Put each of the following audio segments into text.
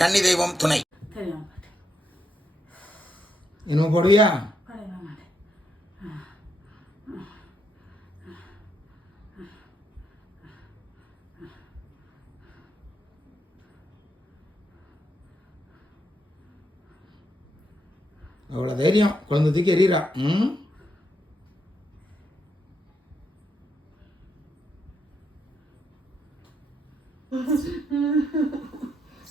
கன்னி தெய்வம் துணை. இன்னும் போடுவியா அவ்வளோ தைரியம். குழந்தை தூக்கி எறிகிறா ம்? Mm-hmm.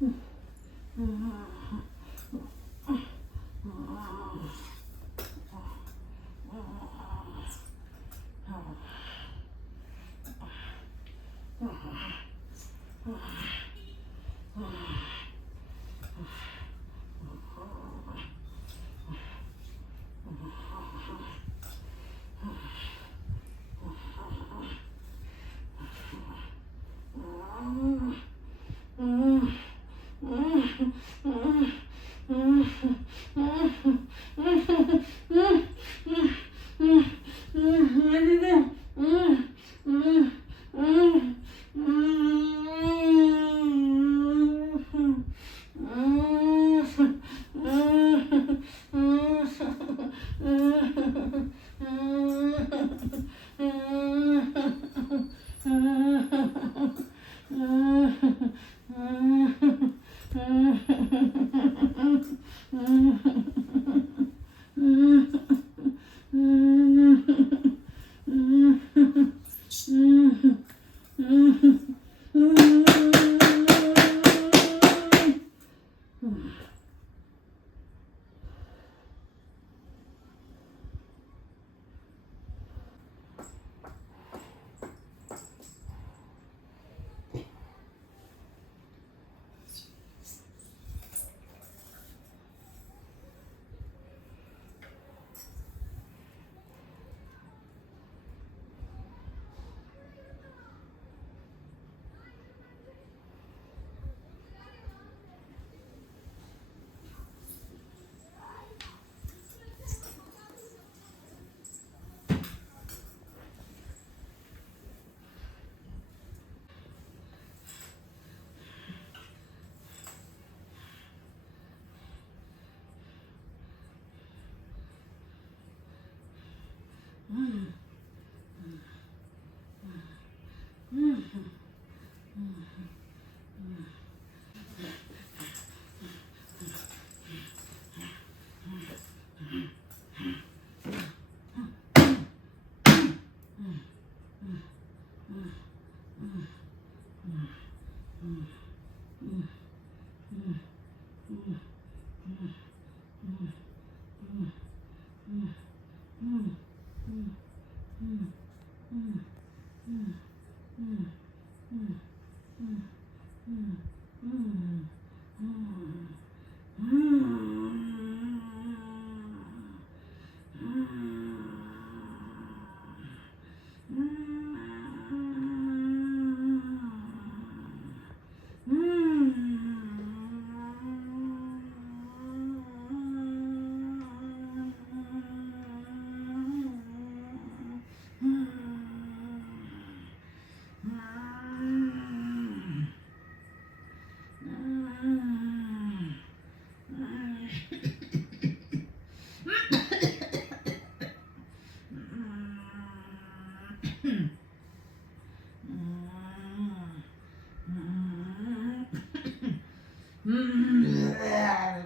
Mm-hmm. Mm-hmm.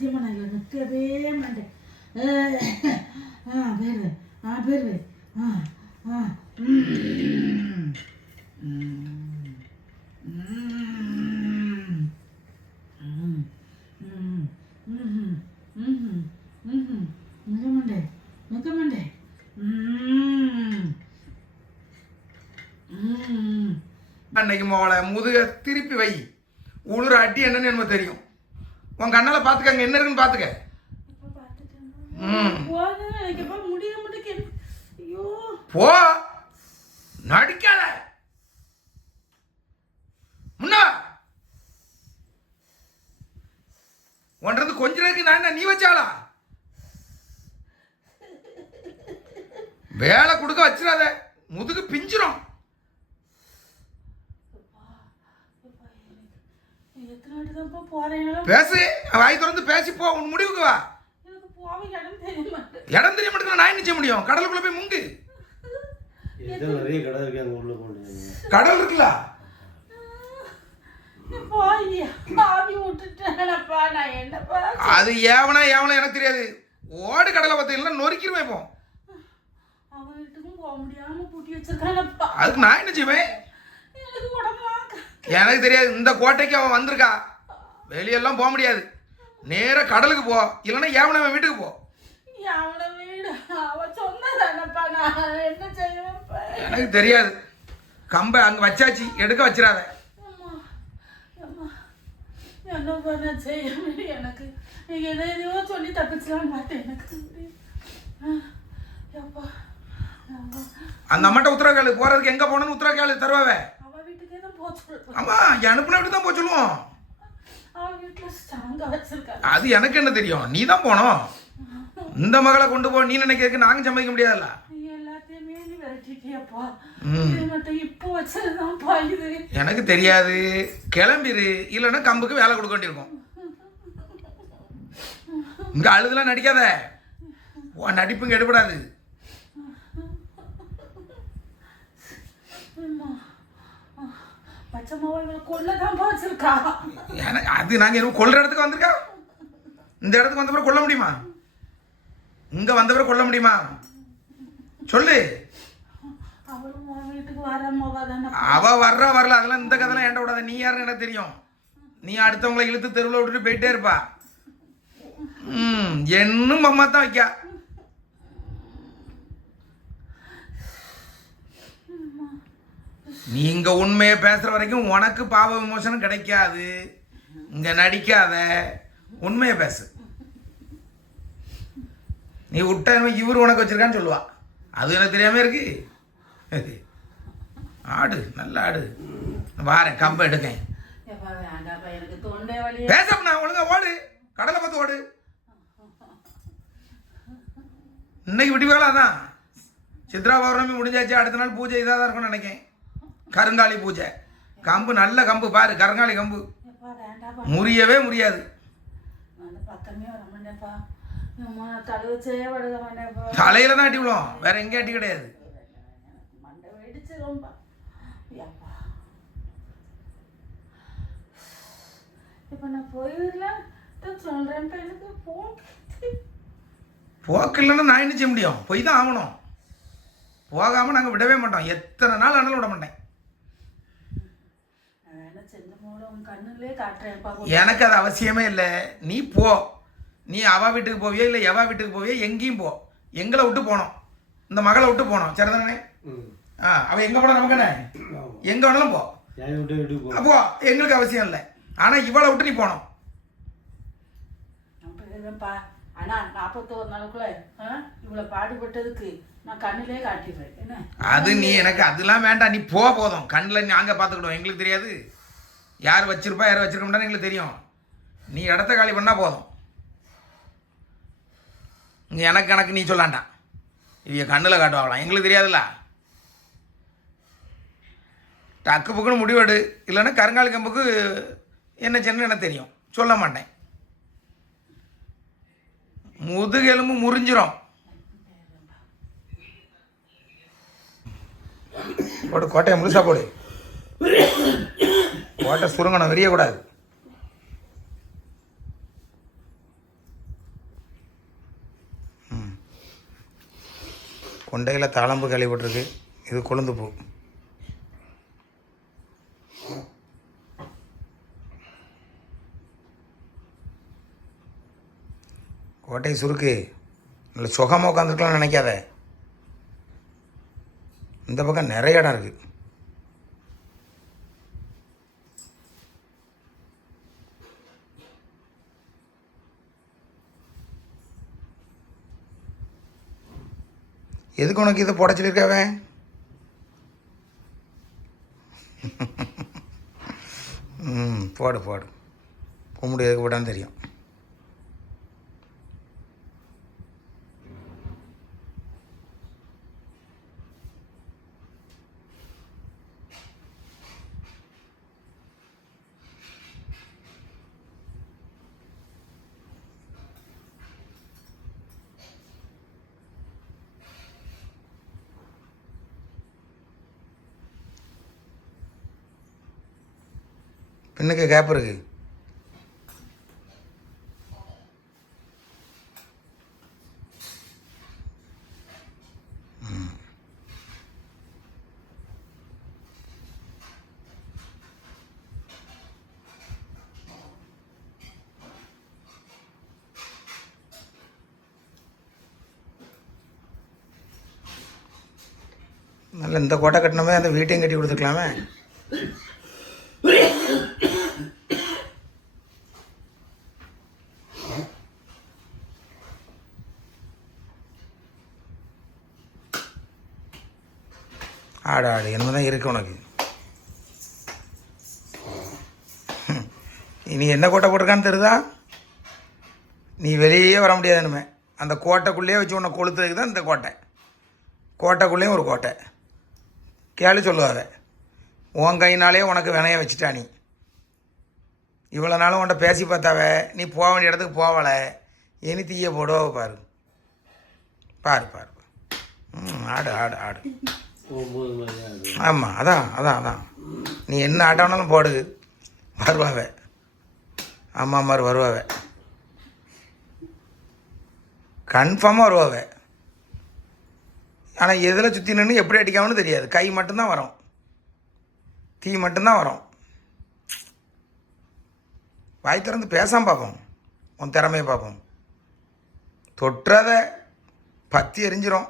சத்தியமாக நான் இதில் நிற்கவே மாட்டேன். ஆ பேரு ஆ பேரு ஆ ஆ ம் ம் அன்னைக்கு மோளை முதுக திருப்பி வை. உளுற அடி என்னன்னு எனக்கு தெரியும். உன் கண்ணால் பார்த்துக்கங்க என்ன இருக்குன்னு பார்த்துக்க ஐயோ போ நடிக்காத. முன்னா. ஒன்றது கொஞ்ச நேரத்துக்கு நான் என்ன நீ வச்சாளா? வேலை கொடுக்க வச்சிடாத. முதுகு பிஞ்சிரும் எத்தனை வாட்டி தான்ப்பா போறேன் பேசு. வாய் திறந்து பேசி போ. உன் முடிவுக்கு வா. இடம் தெரிய மாட்டேன் இடம் தெரிய மாட்டேங்குது. நான் என்ன செய்ய முடியும்? கடலுக்குள்ள போய் முங்கு. இதுதான் நிறைய கடை இருக்கு அங்கே உள்ள போகணும். கடல் இருக்குல்ல? அது ஏவனா ஏவனா எனக்கு தெரியாது. ஓடு கடலை பார்த்தீங்கன்னா நொறுக்கிடுவேன் இப்போ. அவன் வீட்டுக்கும் போக முடியாம பூட்டி வச்சிருக்கானப்பா. அதுக்கு நான் என்ன செய்வேன்? எனக்கு தெரியாது இந்த கோட்டைக்கு அவன் வந்திருக்கா. வெளியெல்லாம் போக முடியாது. நேரா கடலுக்கு போ இல்லைன்னா ஏவன அவன் வீட்டுக்கு போ எனக்கு தெரியாது. கம்பை அங்கே வச்சாச்சு எடுக்க வச்சிடாத. எனக்கு? எதையோ சொல்லி எனக்கு. அந்த அம்மாட்ட உத்தரகாலு போறதுக்கு எங்க போகணும்னு உத்தரகாலு தருவாவே அவ வீட்டுக்கே தான் போக சொல்றேன் ஆமா அனுப்புன விட்டு தான் போக சொல்லுவோம் அது எனக்கு என்ன தெரியும்? நீ தான் போனோம் இந்த மகளை கொண்டு போ நீ நினைக்கிறதுக்கு நாங்க சம்மதிக்க முடியாதுல்ல? எனக்கு தெரியாது. கிளம்பிரு. இல்லைன்னா கம்புக்கு வேலை கொடுக்க வேண்டியிருக்கும். இங்க அழுதுலாம் நடிக்காத. உன் நடிப்புங்க எடுபடாது அம்மா. ஆ, பச்சை மாவா இவளை கொல்லதான்ப்பா வச்சிருக்கா எனக்கு அது நாங்க எதுவும் கொல்ற இடத்துக்கு வந்திருக்கா? இந்த இடத்துக்கு வந்த பிறகு கொல்ல முடியுமா? இங்க வந்த பிறகு கொல்ல முடியுமா? சொல்லு. அவ வர்ற வரல. அதெல்லாம் இந்த கதைலாம் ஏன்ட விடாத? நீ யாருன்னு எனக்கு தெரியும். நீ அடுத்தவங்களை இழுத்து தெருவில் விட்டுட்டு போயிட்டே இருப்பா. ம் என்னும் அம்மா தான் வைக்கா. நீ இங்க உண்மையை பேசுற வரைக்கும் உனக்கு பாவ விமோசனம் கிடைக்காது. இங்க நடிக்காத. உண்மையை பேசு. நீ விட்ட இவர் உனக்கு வச்சிருக்கான்னு சொல்லுவா. அது எனக்கு தெரியாம இருக்கு. ஆடு நல்ல ஆடு. வாரேன் கம்பை எடுக்கேன். எப்பா வேண்டாப்பா எனக்கு தொண்டை வலி. பேசப்பா ஒழுங்கா ஓடு. கடலை பார்த்து ஓடு. இன்னைக்கு விடிவேளா தான் சித்ரா பௌர்ணமி முடிஞ்சாச்சு அடுத்த நாள் பூஜை இதாக தான் இருக்கும்னு நினைக்கேன். கருங்காலி பூஜை. கம்பு நல்ல கம்பு பாரு கருங்காலி கம்பு. முறியவே முடியாது தலையில தான் அடி விழும் வேற எங்கேயும் அடி கிடையாது. நான் போக்கு இல்லைன்னா நான் என்ன செய்ய முடியும்? போய் தான் ஆகணும். போகாமல் நாங்கள் விடவே மாட்டோம். எத்தனை நாள் ஆனாலும் விட மாட்டேன் நான் என்ன செஞ்ச மூலம் உன் கண்ணுலயே காட்டுறேன்ப்பா எனக்கு அது அவசியமே இல்லை. நீ போ. நீ அவ வீட்டுக்கு போவியோ இல்லை எவா வீட்டுக்கு போவியோ எங்கேயும் போ. எங்களை விட்டு போனோம் இந்த மகளை விட்டு போனோம் சரிதானே? ஆ அவன் எங்கே போனா நமக்கு என்ன? எங்கே வேணாலும் போ. அப்போ எங்களுக்கு அவசியம் இல்லை. ஆனால் இவளை விட்டு நீ போனோம் ஆனால் நாற்பத்தோரு நாளுக்குள்ள ஆ, இவ்வளோ பாடுபட்டதுக்கு நான் கண்ணிலே காட்டிடுறேன். என்ன? அது நீ எனக்கு அதெல்லாம் வேண்டாம். நீ போ போதும். கண்ணில் நாங்கள் பார்த்துக்கிடுவோம். எங்களுக்கு தெரியாது. யார் வச்சிருப்பா யார் வச்சிருக்க மாட்டான்னு எங்களுக்கு தெரியும். நீ இடத்த காலி பண்ணால் போதும். நீ எனக்கு எனக்கு நீ சொல்லாண்டாம் இவங்க கண்ணில் காட்டுவாங்களாம் எங்களுக்கு தெரியாதுல்ல. டக்கு புக்குன்னு முடிவெடு. இல்லைன்னா கருங்காலி கம்புக்கு என்ன சின்ன எனக்கு தெரியும். சொல்ல மாட்டேன். முதுகெலும்பு முறிஞ்சிரும். போடு கோட்டையை முழுசா போடு. கோட்டை சுருங்கணும் விரியக்கூடாது. ம். கொண்டையில் தாளம்பு கழிவிட்டுருக்கு இது கொழுந்து பூ. கோட்டை சுருக்கு. நல்ல சுகமாக உட்காந்துருக்கலாம்னு நினைக்காத. இந்த பக்கம் நிறைய இடம் இருக்குது எதுக்கு உனக்கு இதை போட சொல்லியிருக்காவே? ம் போடு போடு. கும்பிடு எதுக்கு போடான்னு தெரியும். பெண்ணுக்கு கேப் இருக்கு? நல்ல இந்த கோட்டை கட்டினமே அந்த வீட்டையும் கட்டி கொடுத்துக்கலாமே ஆடு ஆடு என்ன தான் இருக்கு உனக்கு ஹம். நீ என்ன கோட்டை போட்டிருக்கான்னு தெரியுதா நீ வெளியே வர முடியாது இனிமே. அந்த கோட்டைக்குள்ளேயே வச்சு உன்னை கொளுத்துறதுக்கு தான் இந்த கோட்டை. கோட்டைக்குள்ளேயும் ஒரு கோட்டை. கேளு சொல்லுவாத. உன் கையினாலே உனக்கு வினைய வச்சுட்டா நீ. இவ்வளோ நாளும் உன்ட்ட பேசி பார்த்தாவ நீ போக வேண்டிய இடத்துக்கு போகலை. இனி தீய போடுவ பாரு. பாரு பாரு. ஆடு ஆடு ஆடு. ஆமாம் அதான் அதான் அதான். நீ என்ன ஆட்டம்னாலும் வேணாலும் போடு. வருவாவ. அம்மா மாதிரி வருவாவே. கன்ஃபார்மாக வருவாவ ஆனால் எதில் சுற்றி நின்று எப்படி அடிக்காமனு தெரியாது. கை மட்டும்தான் வரும். தீ மட்டும்தான் வரும். வாய் திறந்து பேசாமல் பார்ப்போம். உன் திறமையை பார்ப்போம். தொட்டுறத பத்தி எரிஞ்சிரும்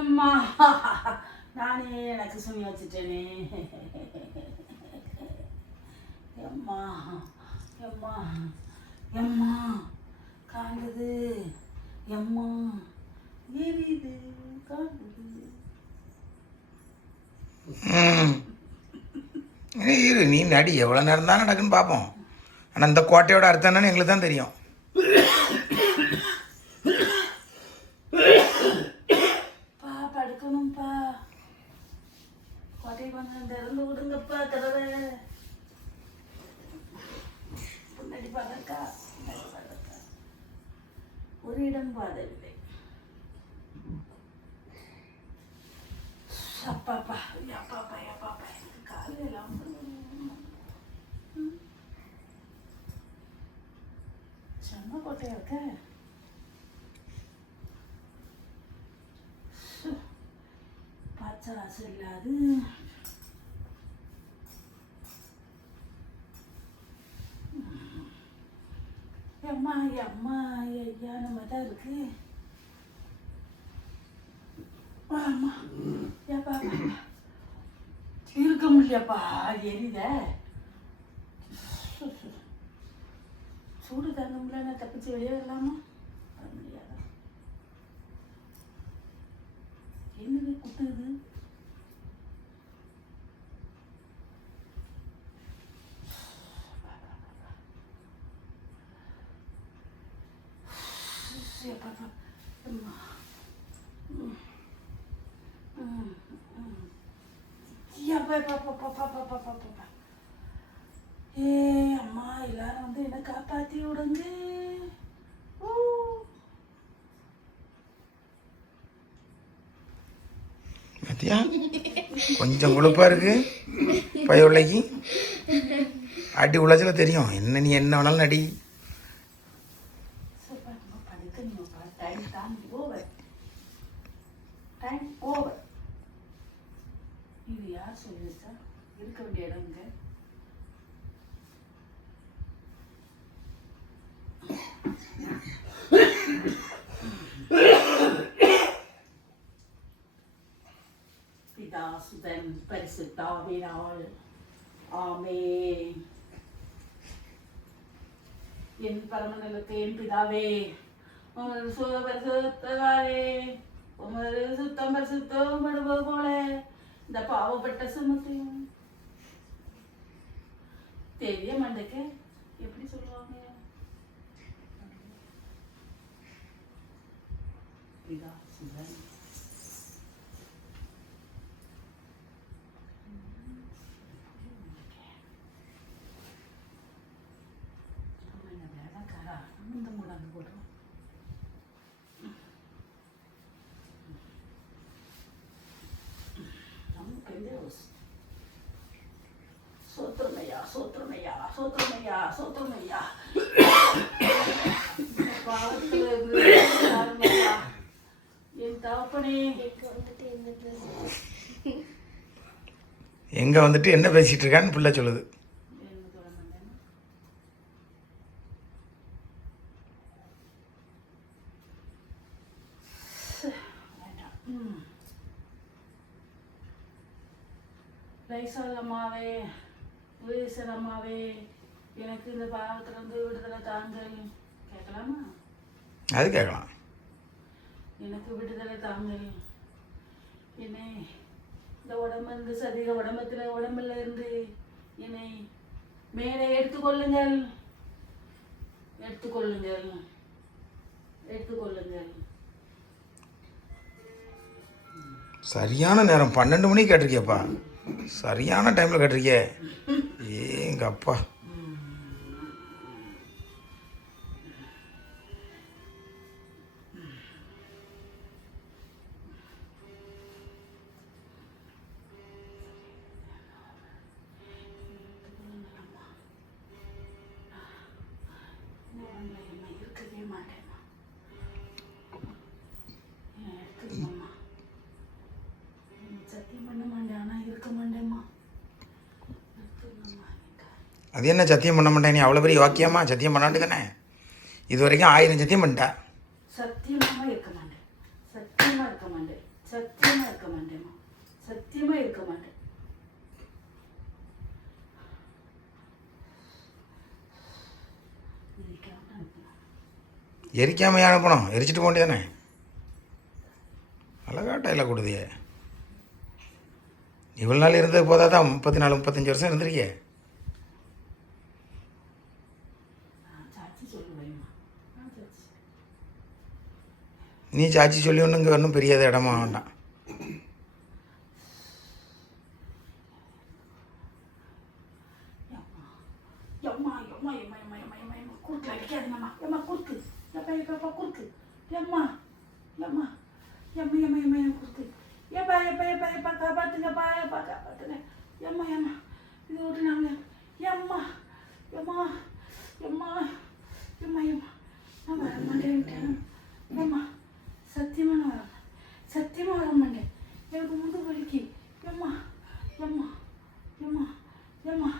அம்மா நானே எனக்கு சொல்லி வச்சுட்டேனே எம்மா எம்மா எம்மா காண்டுது எம்மா எரியுது இரு நீ நடி எவ்வளோ நேரம் தான் நடக்குன்னு பார்ப்போம் ஆனால் இந்த கோட்டையோட அர்த்தம் என்னன்னு எங்களுக்கு தான் தெரியும். பா படுக்கணும்ப்பா கோட்டை கொஞ்சம் திறந்து விடுங்கப்பா கதவை. முன்னாடி பாருக்கா முன்னாடி பாருக்கா ஒரு இடம் பாதவில்லை அப்பாப்பா அப்பாப்பா அப்பாப்பா எனக்கு கால் எல்லாம் செம்ம கோட்டையா இருக்க. பச்சை வாசம் இல்லாது. அம்மா அம்மா ஐயா நம்ம தான் இருக்கு. ஆமா ஏப்பா இருக்க முடியலப்பா எரியுத? சூடு தங்க முடியல நான் தப்பிச்சு வெளியே வரலாமா? வர முடியாதா? என்னது குத்துது? ஏ அம்மா எல்லாரும் வந்து என்ன காப்பாத்தி விடுங்க பார்த்தியா கொஞ்சம் கொழுப்பாக இருக்கு. பய உள்ளக்கி. அடி உழைச்சல தெரியும். என்ன நீ என்ன வேணாலும் அடி சூப்பர்மா, படுக்கணுமாப்பா. Time தான் over. Time over. இது யார் சொல்லிருச்சா இருக்க வேண்டிய இடம் இங்க பிதா சுதன் பரிசுத்தாவினால் ஆமென் என் பரமண்டலத்து என் பிதாவே உமது சுக பரிசுத்தவாரே உமது சுத்தம் பரிசுத்தம் படுவது போல இந்த பாவப்பட்ட சுமத்தையும் தெரிய மண்டைக்கு எப்படி சொல்லுவாங்க பிதா இந்த அங்க போடுறோம். சோத்திரமையா, சோத்திரமையா, சோத்திரமையா, சோத்திரமையா. என் தகப்பனே எங்கே வந்துட்டு என்ன பேசிகிட்டு இருக்கான்னு பிள்ளை சொல்லுது இந்த பாவத்திலிருந்து விடுதலை தாங்கலையும் கேட்கலாமா? அது கேட்கலாம். எனக்கு விடுதலை தாங்கள் என்னை இந்த உடம்பு இந்த சரீர உடம்புல உடம்புல இருந்து என்னை மேலே எடுத்துக்கொள்ளுங்கள். எடுத்துக்கொள்ளுங்கள். எடுத்துக்கொள்ளுங்கள். சரியான நேரம். பன்னெண்டு மணிக்கு கேட்டிருக்கியப்பா. சரியான டைமில் கேட்டிருக்கிய. ஏங்கப்பா அது என்ன சத்தியம் பண்ண மாட்டேன்? நீ அவ்வளோ பெரிய வாக்கியமா? சத்தியம் பண்ணாண்டுக்கண்ணே இது வரைக்கும் ஆயிரம் சத்தியம் பண்ணிட்டா. சத்தியமாக இருக்க எரிக்காமையே அனுப்பணும்? எரிச்சிட்டு போக வேண்டியதானே? அழகா டைலாக் கொடுதியே இவ்வளோ நாள் இருந்தது போதாதான் முப்பத்தி நாலு முப்பத்தஞ்சு வருஷம் இருந்திருக்கே. நீ சாட்சி சொல்லி ஒன்றும் இங்கே ஒன்றும் பெரியாத இடமா வேண்டாம் எம்மா எம்மா எம்மா நான் வர மாட்டேன் ஏம்மா சத்தியமா நான் சத்தியமா வர மாட்டேன் எனக்கு முதுகு வலிக்கு எம்மா எம்மா எம்மா எம்மா